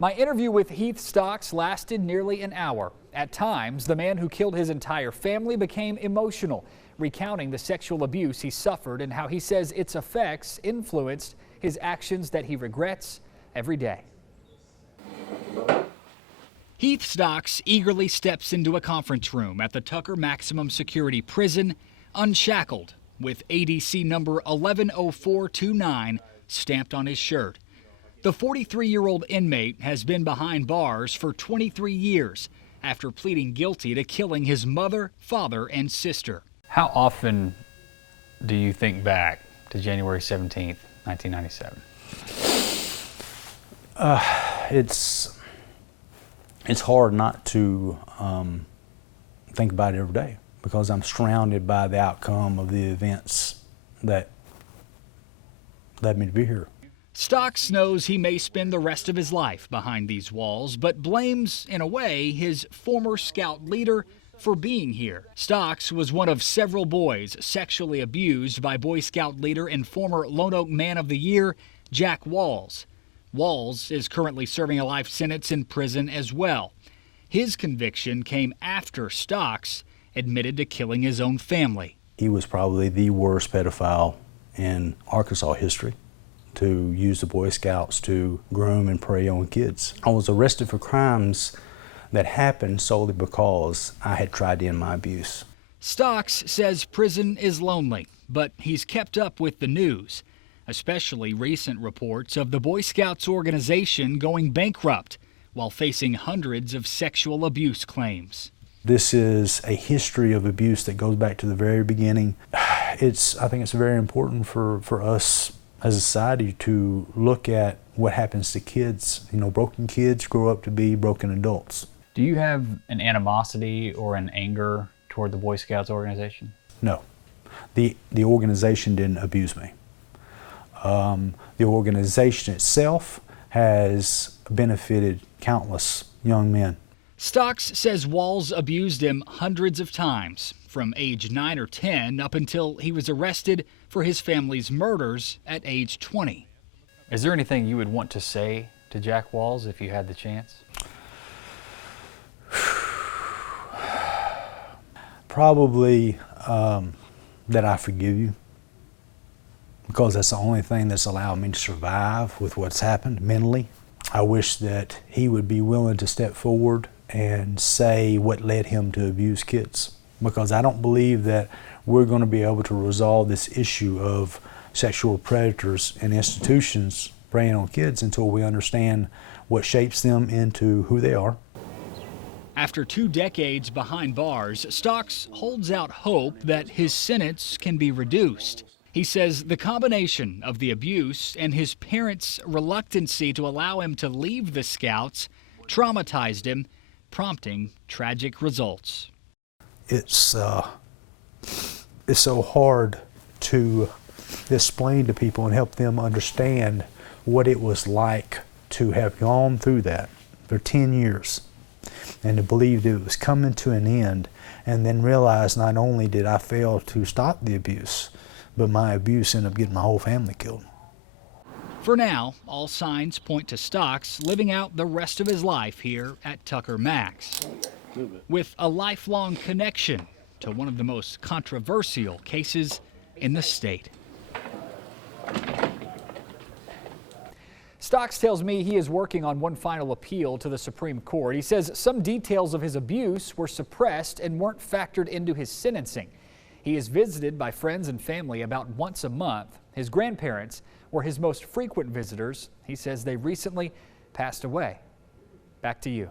My interview with Heath Stocks lasted nearly an hour. At times, the man who killed his entire family became emotional, recounting the sexual abuse he suffered and how he says its effects influenced his actions that he regrets every day. Heath Stocks eagerly steps into a conference room at the Tucker Maximum Security Prison, unshackled, with ADC number 110429 stamped on his shirt. The 43-year-old inmate has been behind bars for 23 years after pleading guilty to killing his mother, father, and sister. How often do you think back to January 17th, 1997? It's hard not to think about it every day because I'm surrounded by the outcome of the events that led me to be here. Stocks knows he may spend the rest of his life behind these walls, but blames, in a way, his former scout leader for being here. Stocks was one of several boys sexually abused by Boy Scout leader and former Lonoke Man of the Year, Jack Walls. Walls is currently serving a life sentence in prison as well. His conviction came after Stocks admitted to killing his own family. He was probably the worst pedophile in Arkansas history, to use the Boy Scouts to groom and prey on kids. I was arrested for crimes that happened solely because I had tried to end my abuse. Stocks says prison is lonely, but he's kept up with the news, especially recent reports of the Boy Scouts organization going bankrupt while facing hundreds of sexual abuse claims. This is a history of abuse that goes back to the very beginning. I think it's very important for us as a society to look at what happens to kids. You know, broken kids grow up to be broken adults. Do you have an animosity or an anger toward the Boy Scouts organization? No. The organization didn't abuse me. The organization itself has benefited countless young men. Stocks says Walls abused him hundreds of times, from age 9 or 10 up until he was arrested for his family's murders at age 20. Is there anything you would want to say to Jack Walls if you had the chance? Probably that I forgive you, because that's the only thing that's allowed me to survive with what's happened mentally. I wish that he would be willing to step forward and say what led him to abuse kids, because I don't believe that we're going to be able to resolve this issue of sexual predators and institutions preying on kids until we understand what shapes them into who they are. After 2 decades behind bars, Stocks holds out hope that his sentence can be reduced. He says the combination of the abuse and his parents' reluctancy to allow him to leave the Scouts traumatized him, prompting tragic results. It's so hard to explain to people and help them understand what it was like to have gone through that for 10 years and to believe that it was coming to an end, and then realize not only did I fail to stop the abuse, but my abuse ended up getting my whole family killed. For now, all signs point to Stocks living out the rest of his life here at Tucker Max, with a lifelong connection to one of the most controversial cases in the state. Stocks tells me he is working on one final appeal to the Supreme Court. He says some details of his abuse were suppressed and weren't factored into his sentencing. He is visited by friends and family about once a month. His grandparents were his most frequent visitors. He says they recently passed away. Back to you.